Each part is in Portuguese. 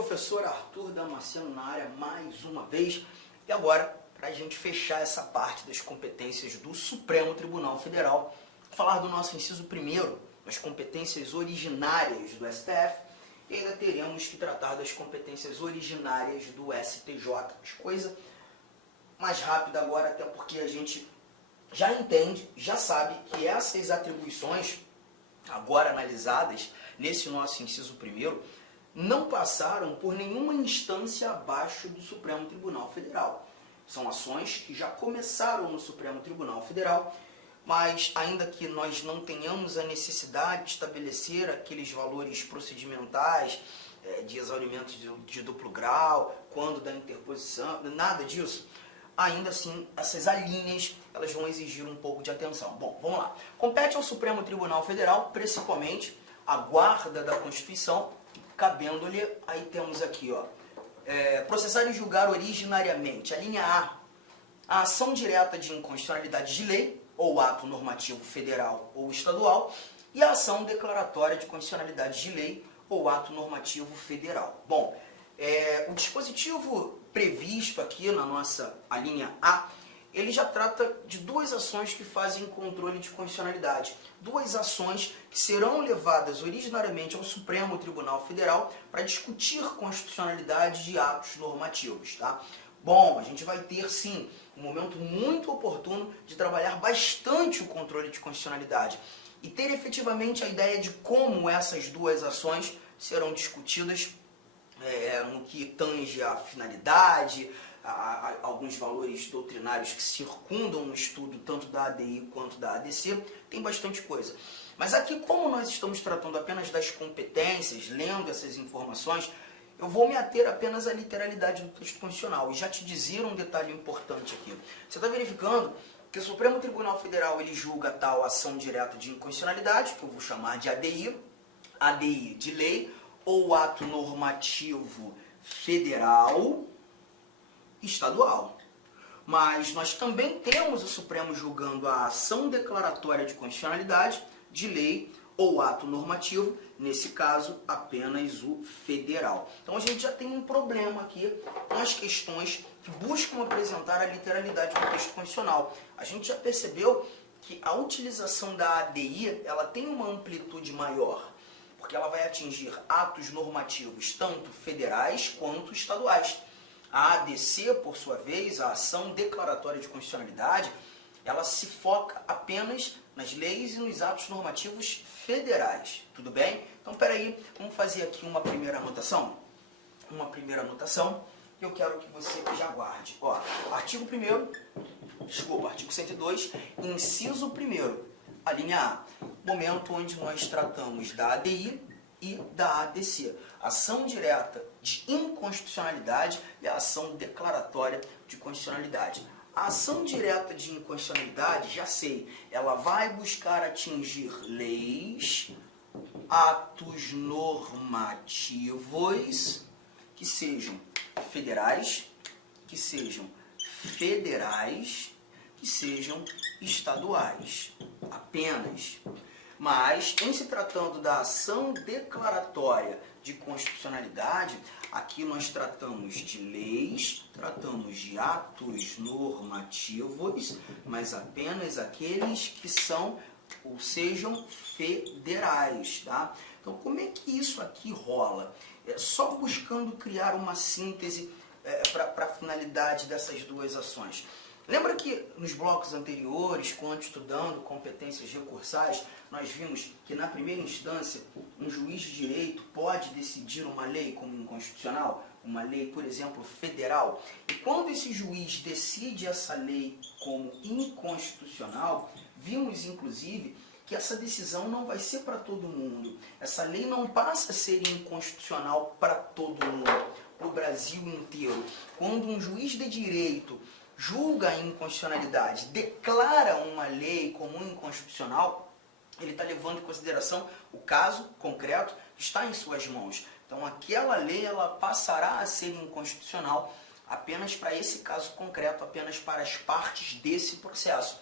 professor Arthur Damasceno na área mais uma vez. E agora, para a gente fechar essa parte das competências do Supremo Tribunal Federal, falar do nosso inciso primeiro, das competências originárias do STF, e ainda teremos que tratar das competências originárias do STJ. Mas coisa mais rápida agora, até porque a gente já entende, já sabe que essas atribuições, agora analisadas nesse nosso inciso primeiro, não passaram por nenhuma instância abaixo do Supremo Tribunal Federal. São ações que já começaram no Supremo Tribunal Federal, mas ainda que nós não tenhamos a necessidade de estabelecer aqueles valores procedimentais, de exaurimento de duplo grau, quando da interposição, nada disso, ainda assim, essas alíneas, elas vão exigir um pouco de atenção. Bom, vamos lá. Compete ao Supremo Tribunal Federal, principalmente, a guarda da Constituição, cabendo-lhe, aí temos aqui, ó, processar e julgar originariamente. A linha A ação direta de inconstitucionalidade de lei, ou ato normativo federal ou estadual, e a ação declaratória de constitucionalidade de lei, ou ato normativo federal. Bom, o dispositivo previsto aqui na nossa a linha A, ele já trata de duas ações que fazem controle de constitucionalidade. Duas ações que serão levadas originariamente ao Supremo Tribunal Federal para discutir constitucionalidade de atos normativos. Tá? Bom, a gente vai ter sim um momento muito oportuno de trabalhar bastante o controle de constitucionalidade e ter efetivamente a ideia de como essas duas ações serão discutidas no que tange a finalidade, alguns valores doutrinários que circundam o estudo tanto da ADI quanto da ADC, tem bastante coisa. Mas aqui, como nós estamos tratando apenas das competências, lendo essas informações, eu vou me ater apenas à literalidade do texto constitucional e já te dizer um detalhe importante aqui. Você está verificando que o Supremo Tribunal Federal ele julga tal ação direta de inconstitucionalidade, que eu vou chamar de ADI, ADI de lei, ou ato normativo federal, estadual. Mas nós também temos o Supremo julgando a ação declaratória de constitucionalidade de lei ou ato normativo, nesse caso apenas o federal. Então a gente já tem um problema aqui nas questões que buscam apresentar a literalidade do texto constitucional. A gente já percebeu que a utilização da ADI ela tem uma amplitude maior, porque ela vai atingir atos normativos tanto federais quanto estaduais. A ADC, por sua vez, a ação declaratória de constitucionalidade, ela se foca apenas nas leis e nos atos normativos federais. Tudo bem? Então, peraí, vamos fazer aqui uma primeira anotação. Uma primeira anotação, que eu quero que você já guarde. Ó, artigo 102, inciso 1º, a linha A. Momento onde nós tratamos da ADI e da ADC. Ação direta de inconstitucionalidade e a ação declaratória de constitucionalidade. A ação direta de inconstitucionalidade, já sei, ela vai buscar atingir leis, atos normativos que sejam federais, que sejam estaduais, apenas. Mas, em se tratando da ação declaratória de constitucionalidade, aqui nós tratamos de leis, tratamos de atos normativos, mas apenas aqueles que são ou sejam federais. Tá? Então, como é que isso aqui rola? Só buscando criar uma síntese para a finalidade dessas duas ações. Lembra que nos blocos anteriores, quando estudando competências recursais, nós vimos que na primeira instância um juiz de direito pode decidir uma lei como inconstitucional, uma lei, por exemplo, federal. E quando esse juiz decide essa lei como inconstitucional, vimos inclusive que essa decisão não vai ser para todo mundo. Essa lei não passa a ser inconstitucional para todo mundo, para o Brasil inteiro. Quando um juiz de direito julga a inconstitucionalidade, declara uma lei como inconstitucional, ele está levando em consideração o caso concreto que está em suas mãos. Então, aquela lei ela passará a ser inconstitucional apenas para esse caso concreto, apenas para as partes desse processo.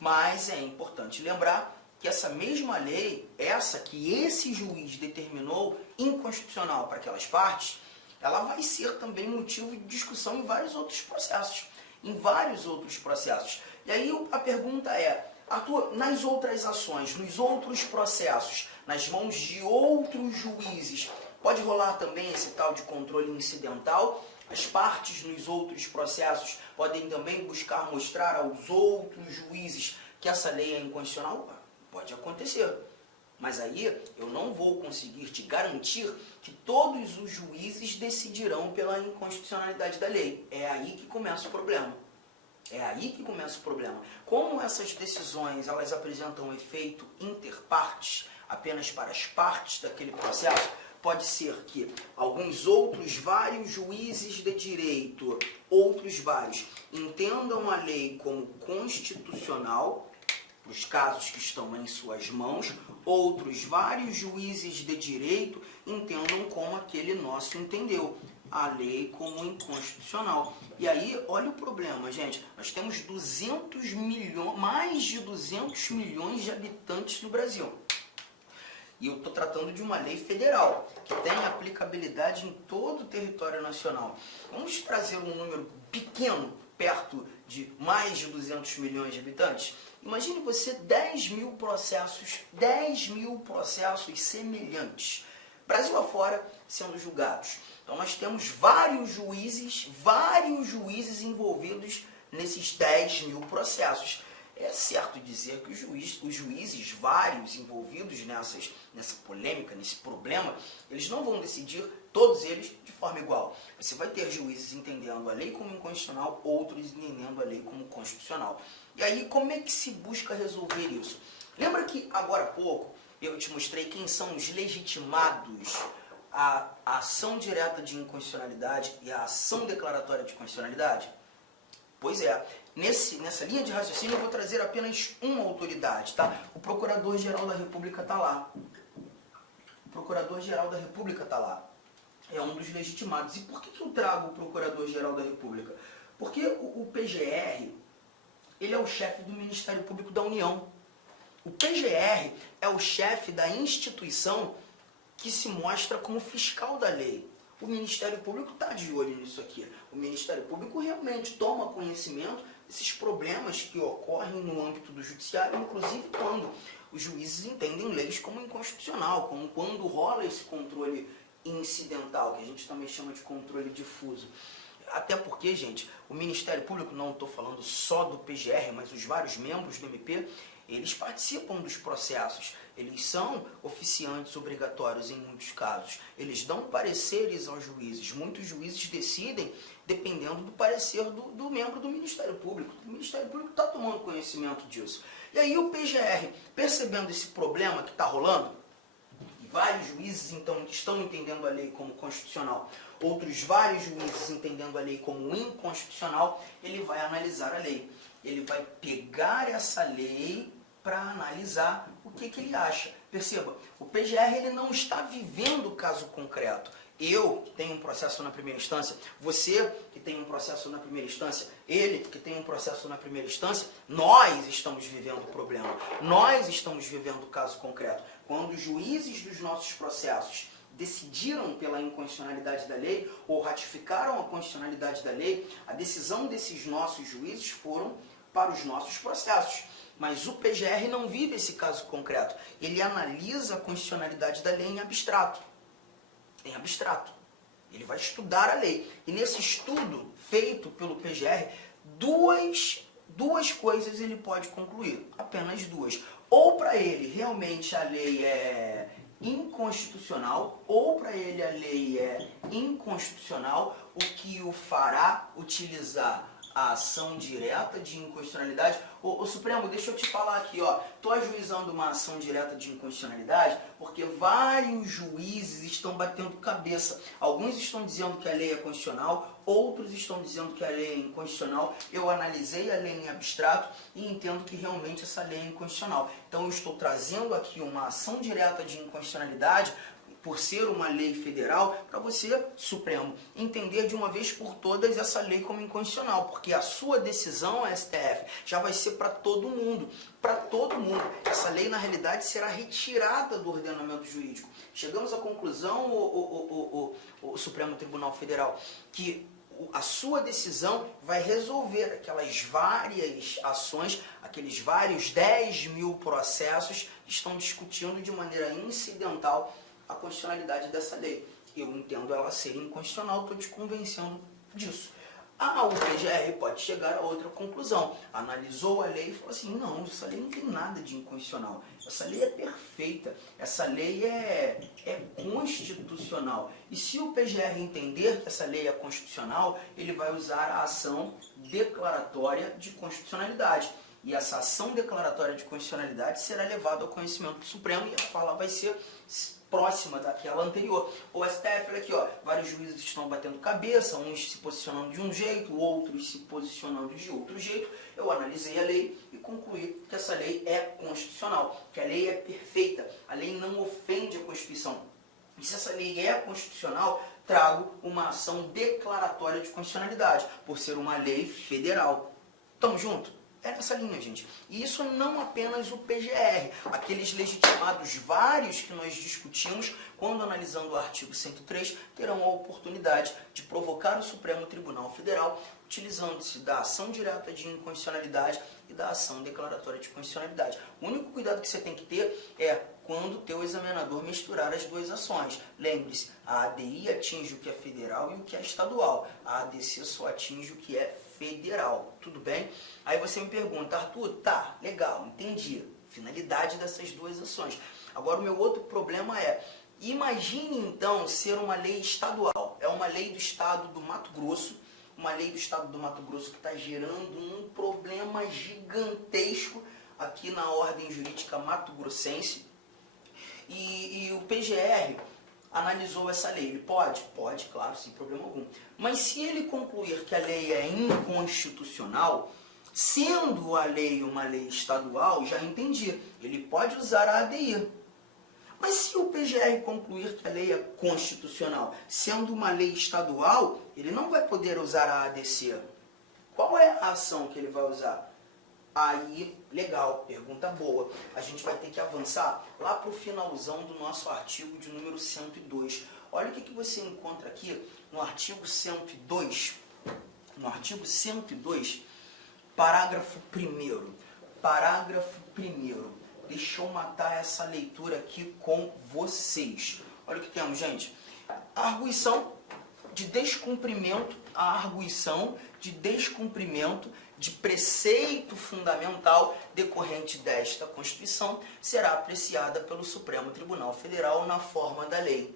Mas é importante lembrar que essa mesma lei, essa que esse juiz determinou inconstitucional para aquelas partes, ela vai ser também motivo de discussão em vários outros processos. Em vários outros processos. E aí a pergunta é, Arthur, nas outras ações, nos outros processos, nas mãos de outros juízes, pode rolar também esse tal de controle incidental? As partes nos outros processos podem também buscar mostrar aos outros juízes que essa lei é inconstitucional? Pode acontecer. Mas aí eu não vou conseguir te garantir que todos os juízes decidirão pela inconstitucionalidade da lei. É aí que começa o problema. É aí que começa o problema. Como essas decisões elas apresentam efeito interpartes, apenas para as partes daquele processo, pode ser que alguns outros vários juízes de direito, outros vários, entendam a lei como constitucional, os casos que estão em suas mãos, outros vários juízes de direito entendam como aquele nosso entendeu, a lei como inconstitucional. E aí, olha o problema, gente, nós temos 200 milhões, mais de 200 milhões de habitantes no Brasil. E eu estou tratando de uma lei federal, que tem aplicabilidade em todo o território nacional. Vamos trazer um número pequeno, perto de mais de 200 milhões de habitantes? Imagine você 10 mil processos semelhantes, Brasil afora, sendo julgados. Então nós temos vários juízes envolvidos nesses 10 mil processos. É certo dizer que os juízes vários envolvidos nessa polêmica, nesse problema, eles não vão decidir, todos eles, de forma igual. Você vai ter juízes entendendo a lei como inconstitucional, outros entendendo a lei como constitucional. E aí, como é que se busca resolver isso? Lembra que, agora há pouco, eu te mostrei quem são os legitimados à ação direta de inconstitucionalidade e à ação declaratória de constitucionalidade? Pois é, nessa linha de raciocínio eu vou trazer apenas uma autoridade, tá? O Procurador-Geral da República está lá. O Procurador-Geral da República está lá. É um dos legitimados. E por que eu trago o Procurador-Geral da República? Porque o PGR, ele é o chefe do Ministério Público da União. O PGR é o chefe da instituição que se mostra como fiscal da lei. O Ministério Público está de olho nisso aqui. O Ministério Público realmente toma conhecimento desses problemas que ocorrem no âmbito do judiciário, inclusive quando os juízes entendem leis como inconstitucional, como quando rola esse controle incidental, que a gente também chama de controle difuso. Até porque, gente, o Ministério Público, não estou falando só do PGR, mas os vários membros do MP, eles participam dos processos, eles são oficiantes obrigatórios em muitos casos, eles dão pareceres aos juízes, muitos juízes decidem dependendo do parecer do membro do Ministério Público. O Ministério Público está tomando conhecimento disso. E aí o PGR, percebendo esse problema que está rolando, e vários juízes então estão entendendo a lei como constitucional, outros vários juízes entendendo a lei como inconstitucional, ele vai analisar a lei. Ele vai pegar essa lei para analisar o que ele acha. Perceba, o PGR ele não está vivendo o caso concreto. Eu, que tenho um processo na primeira instância, você, que tem um processo na primeira instância, ele, que tem um processo na primeira instância, nós estamos vivendo o problema. Nós estamos vivendo o caso concreto. Quando os juízes dos nossos processos decidiram pela inconstitucionalidade da lei ou ratificaram a constitucionalidade da lei, a decisão desses nossos juízes foram para os nossos processos. Mas o PGR não vive esse caso concreto. Ele analisa a constitucionalidade da lei em abstrato. Em abstrato. Ele vai estudar a lei. E nesse estudo feito pelo PGR, duas coisas ele pode concluir. Apenas duas. Ou para ele realmente a lei é inconstitucional, ou para ele a lei é inconstitucional, o que o fará utilizar a ação direta de inconstitucionalidade. O Supremo, deixa eu te falar aqui, ó, estou ajuizando uma ação direta de inconstitucionalidade porque vários juízes estão batendo cabeça. Alguns estão dizendo que a lei é constitucional, outros estão dizendo que a lei é inconstitucional. Eu analisei a lei em abstrato e entendo que realmente essa lei é inconstitucional. Então eu estou trazendo aqui uma ação direta de inconstitucionalidade por ser uma lei federal, para você, Supremo, entender de uma vez por todas essa lei como inconstitucional, porque a sua decisão, STF, já vai ser para todo mundo. Para todo mundo. Essa lei, na realidade, será retirada do ordenamento jurídico. Chegamos à conclusão, o Supremo Tribunal Federal, que a sua decisão vai resolver aquelas várias ações, aqueles vários 10.000 processos que estão discutindo de maneira incidental a constitucionalidade dessa lei. Eu entendo ela ser inconstitucional, estou te convencendo disso. O PGR pode chegar a outra conclusão. Analisou a lei e falou assim, não, essa lei não tem nada de inconstitucional. Essa lei é perfeita. Essa lei é constitucional. E se o PGR entender que essa lei é constitucional, ele vai usar a ação declaratória de constitucionalidade. E essa ação declaratória de constitucionalidade será levada ao conhecimento do Supremo e a fala vai ser próxima daquela anterior. O STF, olha aqui, ó, vários juízes estão batendo cabeça, uns se posicionando de um jeito, outros se posicionando de outro jeito. Eu analisei a lei e concluí que essa lei é constitucional, que a lei é perfeita, a lei não ofende a Constituição. E se essa lei é constitucional, trago uma ação declaratória de constitucionalidade, por ser uma lei federal. Tamo junto? É nessa linha, gente. E isso não apenas o PGR. Aqueles legitimados vários que nós discutimos, quando analisando o artigo 103, terão a oportunidade de provocar o Supremo Tribunal Federal, utilizando-se da ação direta de inconstitucionalidade e da ação declaratória de constitucionalidade. O único cuidado que você tem que ter é quando o teu examinador misturar as duas ações. Lembre-se, a ADI atinge o que é federal e o que é estadual. A ADC só atinge o que é federal. Tudo bem? Aí você me pergunta, Arthur, tá, legal, entendi. Finalidade dessas duas ações. Agora o meu outro problema é, imagine então ser uma lei estadual. É uma lei do estado do Mato Grosso, uma lei do estado do Mato Grosso que está gerando um problema gigantesco aqui na ordem jurídica mato-grossense. E o PGR analisou essa lei. Ele pode? Pode, claro, sem problema algum. Mas se ele concluir que a lei é inconstitucional, sendo a lei uma lei estadual, já entendi. Ele pode usar a ADI. Mas se o PGR concluir que a lei é constitucional, sendo uma lei estadual, ele não vai poder usar a ADC. Qual é a ação que ele vai usar? Aí, legal, pergunta boa. A gente vai ter que avançar lá para o finalzão do nosso artigo de número 102. Olha o que você encontra aqui no artigo 102. No artigo 102, parágrafo 1º. Parágrafo 1º. Deixa eu matar essa leitura aqui com vocês. Olha o que temos, gente. A arguição de descumprimento, de preceito fundamental decorrente desta Constituição será apreciada pelo Supremo Tribunal Federal na forma da lei.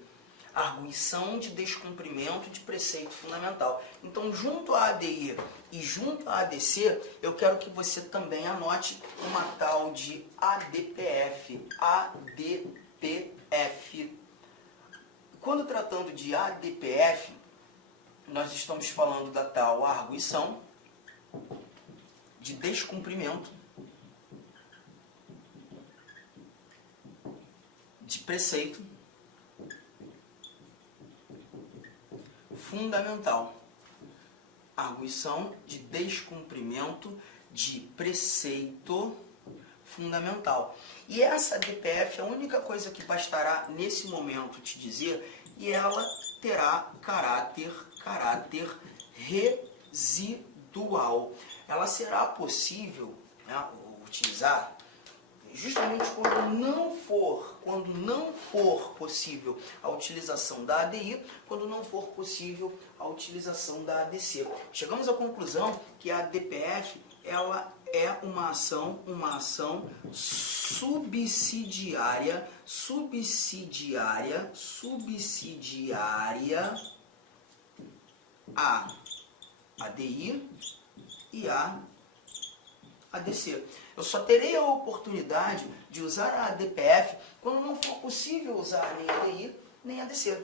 Arguição de descumprimento de preceito fundamental. Então, junto à ADI e junto à ADC, eu quero que você também anote uma tal de ADPF. ADPF. Quando tratando de ADPF, nós estamos falando da tal arguição de descumprimento de preceito fundamental. Arguição de descumprimento de preceito fundamental. E essa DPF, a única coisa que bastará nesse momento te dizer, e ela terá caráter residual. Ela será possível, né, utilizar justamente quando não for possível a utilização da ADI, quando não for possível a utilização da ADC. Chegamos à conclusão que a DPF ela é uma ação subsidiária a ADI e a ADC. Eu só terei a oportunidade de usar a ADPF quando não for possível usar nem a ADI nem a ADC.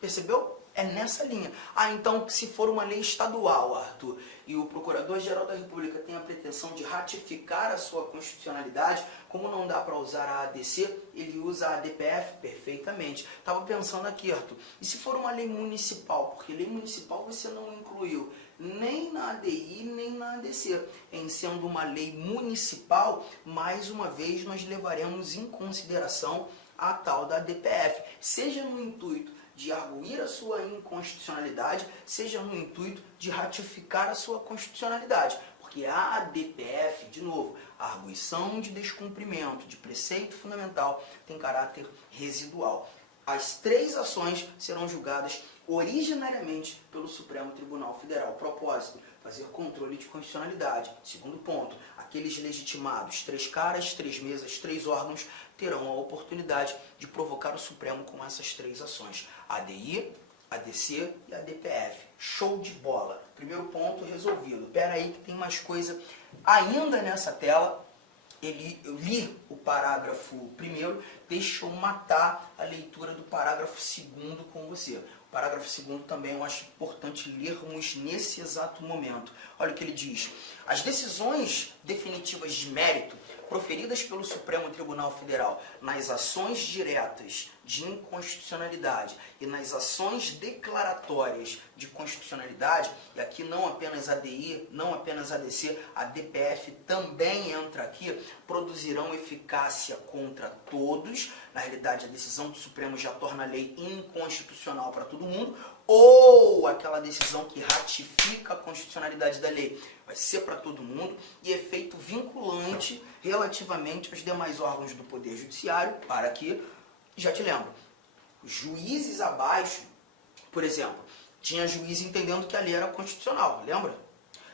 Percebeu? É nessa linha. Ah, então se for uma lei estadual, Arthur, e o Procurador-Geral da República tem a pretensão de ratificar a sua constitucionalidade, como não dá para usar a ADC, ele usa a ADPF perfeitamente. Estava pensando aqui, Arthur, e se for uma lei municipal? Porque lei municipal você não incluiu nem na ADI, nem na ADC. Em sendo uma lei municipal, mais uma vez nós levaremos em consideração a tal da ADPF, seja no intuito de arguir a sua inconstitucionalidade, seja no intuito de ratificar a sua constitucionalidade. Porque a ADPF, de novo, a arguição de descumprimento de preceito fundamental tem caráter residual. As 3 ações serão julgadas originariamente pelo Supremo Tribunal Federal. Propósito: fazer controle de constitucionalidade. Segundo ponto: aqueles legitimados, 3 caras, 3 mesas, 3 órgãos, terão a oportunidade de provocar o Supremo com essas 3 ações: ADI, ADC e ADPF. Show de bola! Primeiro ponto resolvido. Espera aí que tem mais coisa ainda nessa tela. Eu li o parágrafo 1º, deixa eu matar a leitura do parágrafo 2º com você. O parágrafo 2º também eu acho importante lermos nesse exato momento. Olha o que ele diz: as decisões definitivas de mérito proferidas pelo Supremo Tribunal Federal nas ações diretas de inconstitucionalidade e nas ações declaratórias de constitucionalidade, e aqui não apenas a ADI, não apenas a ADC, a DPF também entra aqui, produzirão eficácia contra todos. Na realidade, a decisão do Supremo já torna a lei inconstitucional para todo mundo, ou aquela decisão que ratifica a constitucionalidade da lei vai ser para todo mundo, e efeito vinculante relativamente aos demais órgãos do Poder Judiciário, para que, já te lembro, juízes abaixo, por exemplo, tinha juiz entendendo que a lei era constitucional, lembra?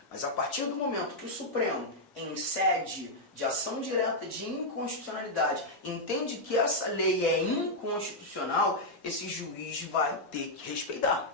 Mas a partir do momento que o Supremo, em sede de ação direta de inconstitucionalidade, entende que essa lei é inconstitucional, esse juiz vai ter que respeitar.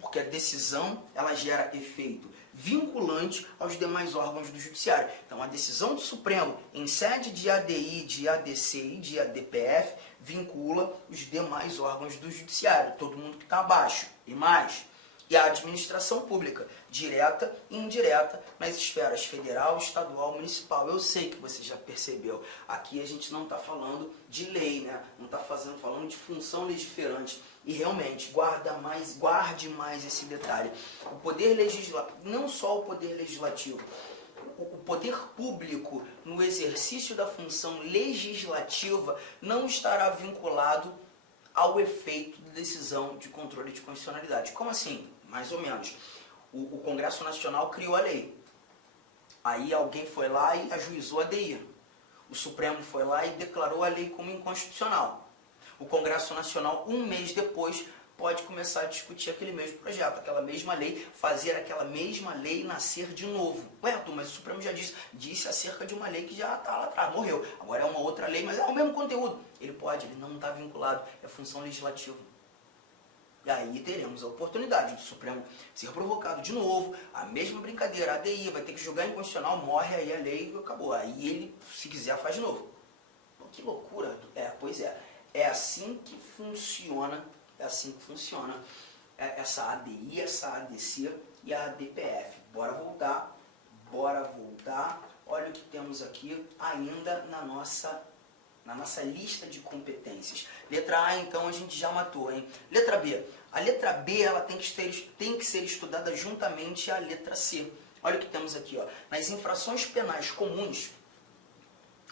Porque a decisão, ela gera efeito vinculante aos demais órgãos do Judiciário. Então, a decisão do Supremo, em sede de ADI, de ADC e de ADPF, vincula os demais órgãos do Judiciário, todo mundo que está abaixo e mais. E a administração pública, direta e indireta, nas esferas federal, estadual, municipal. Eu sei que você já percebeu, aqui a gente não está falando de lei, né? Não está falando de função legiferante. E realmente, guarde mais esse detalhe. O poder legislativo, não só o poder legislativo, o poder público, no exercício da função legislativa, não estará vinculado ao efeito de decisão de controle de constitucionalidade. Como assim? Mais ou menos. O Congresso Nacional criou a lei. Aí alguém foi lá e ajuizou a DI. O Supremo foi lá e declarou a lei como inconstitucional. O Congresso Nacional, um mês depois, pode começar a discutir aquele mesmo projeto, aquela mesma lei, fazer aquela mesma lei nascer de novo. Ué, Arthur, mas o Supremo já disse acerca de uma lei que já está lá atrás, morreu. Agora é uma outra lei, mas é o mesmo conteúdo. Ele não está vinculado, é função legislativa. E aí teremos a oportunidade do Supremo ser provocado de novo, a mesma brincadeira, a ADI vai ter que julgar inconstitucional, morre aí a lei e acabou. Aí ele, se quiser, faz de novo. Pô, que loucura, Arthur. Pois é. É assim que funciona essa ADI, essa ADC e a ADPF. Bora voltar. Olha o que temos aqui ainda na nossa lista de competências. Letra A, então, a gente já matou, hein? Letra B. A letra B, ela tem que ser estudada juntamente à letra C. Olha o que temos aqui, ó. Nas infrações penais comuns,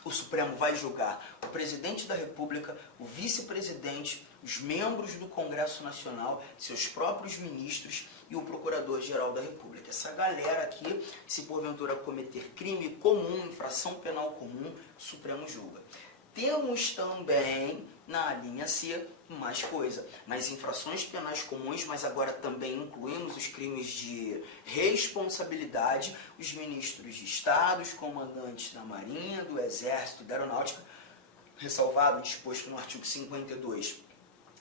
o Supremo vai julgar o presidente da República, o vice-presidente, os membros do Congresso Nacional, seus próprios ministros e o Procurador-Geral da República. Essa galera aqui, se porventura cometer crime comum, infração penal comum, o Supremo julga. Temos também, na linha C, mais coisa. Nas infrações penais comuns, mas agora também incluímos os crimes de responsabilidade, os ministros de Estado, os comandantes da Marinha, do Exército, da Aeronáutica, ressalvado, disposto no artigo 52.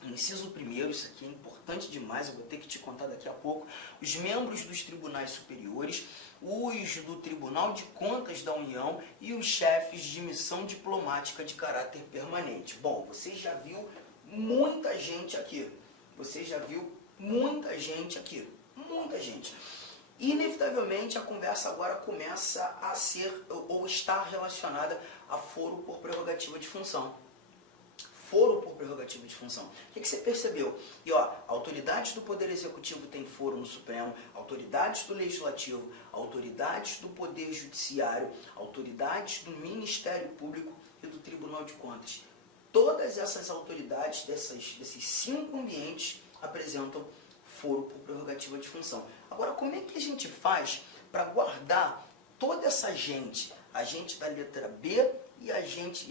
Inciso 1º, isso aqui é importante demais, eu vou ter que te contar daqui a pouco, os membros dos tribunais superiores, os do Tribunal de Contas da União e os chefes de missão diplomática de caráter permanente. Bom, você já viu muita gente aqui, você já viu muita gente aqui, muita gente. E, inevitavelmente, a conversa agora começa a ser ou estar relacionada a foro por prerrogativa de função. Foro por prerrogativa de função. O que você percebeu? E ó, autoridades do Poder Executivo têm foro no Supremo, autoridades do Legislativo, autoridades do Poder Judiciário, autoridades do Ministério Público e do Tribunal de Contas. Todas essas autoridades desses 5 ambientes apresentam foro por prerrogativa de função. Agora, como é que a gente faz para guardar toda essa gente, a gente da letra B e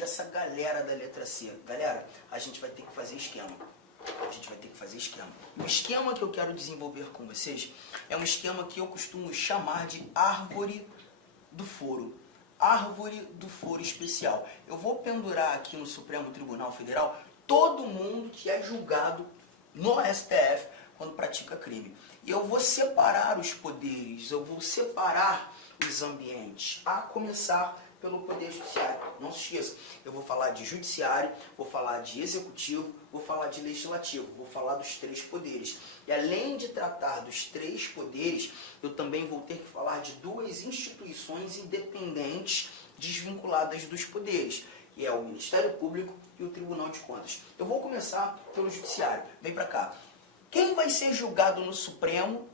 essa galera da letra C? Galera, a gente vai ter que fazer esquema. O esquema que eu quero desenvolver com vocês é um esquema que eu costumo chamar de árvore do foro. Árvore do foro especial. Eu vou pendurar aqui no Supremo Tribunal Federal todo mundo que é julgado no STF quando pratica crime. E eu vou separar os poderes, eu vou separar os ambientes, a começar pelo Poder Judiciário. Não se esqueça, eu vou falar de Judiciário, vou falar de Executivo, vou falar de Legislativo, vou falar dos 3 poderes. E além de tratar dos 3 poderes, eu também vou ter que falar de 2 instituições independentes, desvinculadas dos poderes, que é o Ministério Público e o Tribunal de Contas. Eu vou começar pelo Judiciário. Vem pra cá. Quem vai ser julgado no Supremo,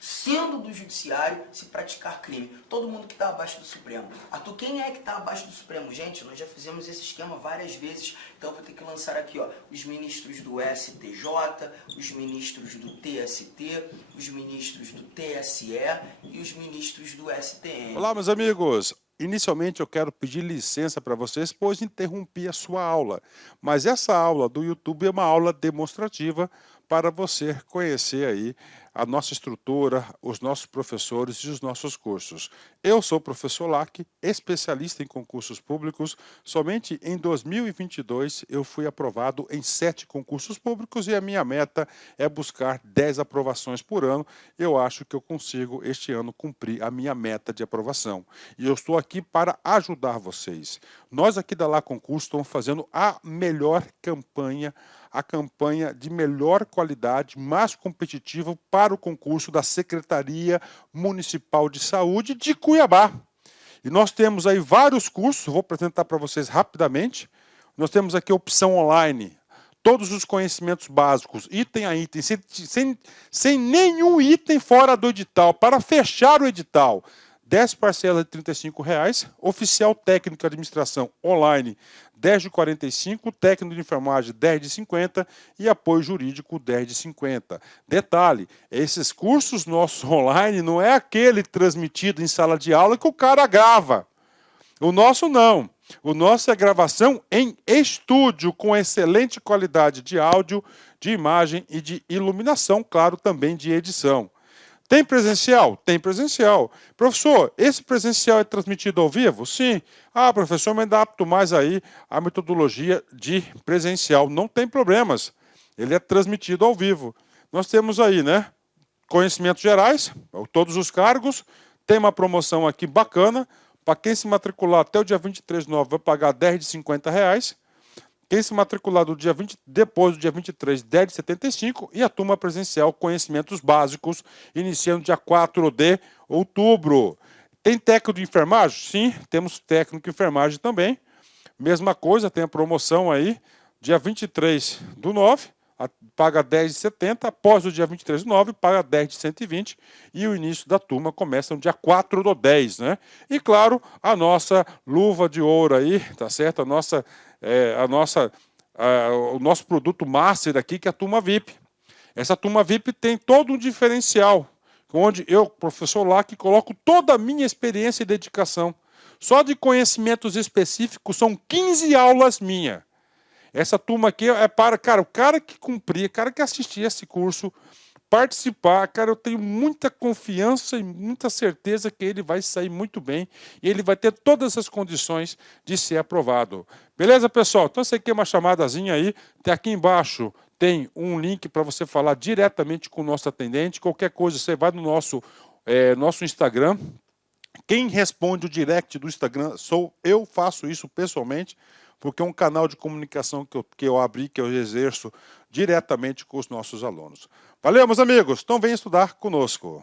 sendo do Judiciário, se praticar crime? Todo mundo que está abaixo do Supremo. Arthur, quem é que está abaixo do Supremo? Gente, nós já fizemos esse esquema várias vezes, então eu vou ter que lançar aqui, ó, os ministros do STJ, os ministros do TST, os ministros do TSE e os ministros do STM. Olá, meus amigos! Inicialmente eu quero pedir licença para vocês, pois interrompi a sua aula. Mas essa aula do YouTube é uma aula demonstrativa para você conhecer aí a nossa estrutura, os nossos professores e os nossos cursos. Eu sou o professor Lac, especialista em concursos públicos. Somente em 2022 eu fui aprovado em 7 concursos públicos e a minha meta é buscar 10 aprovações por ano. Eu acho que eu consigo este ano cumprir a minha meta de aprovação. E eu estou aqui para ajudar vocês. Nós aqui da Lá Concurso estamos fazendo a melhor campanha, a campanha de melhor qualidade, mais competitiva para o concurso da Secretaria Municipal de Saúde de Cuiabá. E nós temos aí vários cursos, vou apresentar para vocês rapidamente. Nós temos aqui a opção online, todos os conhecimentos básicos, item a item, sem nenhum item fora do edital, para fechar o edital. 10 parcelas de R$ 35,00, oficial técnico de administração online 10 de 45, técnico de enfermagem 10 de 50 e apoio jurídico 10 de 50. Detalhe, esses cursos nossos online não é aquele transmitido em sala de aula que o cara grava. O nosso não. O nosso é gravação em estúdio com excelente qualidade de áudio, de imagem e de iluminação, claro, também de edição. Tem presencial? Tem presencial. Professor, esse presencial é transmitido ao vivo? Sim. Ah, professor, mas me adapto mais aí à metodologia de presencial. Não tem problemas. Ele é transmitido ao vivo. Nós temos aí, né, conhecimentos gerais, todos os cargos. Tem uma promoção aqui bacana. Para quem se matricular até o dia 23/9 vai pagar 10 de R$50. Quem se matricular depois do dia 23, 10 de 75, e a turma presencial Conhecimentos Básicos, iniciando dia 4 de outubro. Tem técnico de enfermagem? Sim, temos técnico de enfermagem também. Mesma coisa, tem a promoção aí, dia 23/9, paga 10 de 70, após o dia 23/9, paga 10 de 120, e o início da turma começa no dia 4/10, né? E claro, a nossa luva de ouro aí, tá certo? O nosso produto master aqui, que é a turma VIP. Essa turma VIP tem todo um diferencial, onde eu, professor Lac, coloco toda a minha experiência e dedicação. Só de conhecimentos específicos são 15 aulas minhas. Essa turma aqui é para, cara, o cara que cumprir, o cara que assistir esse curso, participar, cara, eu tenho muita confiança e muita certeza que ele vai sair muito bem e ele vai ter todas as condições de ser aprovado. Beleza, pessoal? Então, essa aqui é uma chamadazinha aí. Aqui embaixo tem um link para você falar diretamente com o nosso atendente. Qualquer coisa, você vai no nosso Instagram, Quem responde o direct do Instagram sou eu, faço isso pessoalmente, porque é um canal de comunicação que eu abri, que eu exerço diretamente com os nossos alunos. Valeu, meus amigos. Então vem estudar conosco.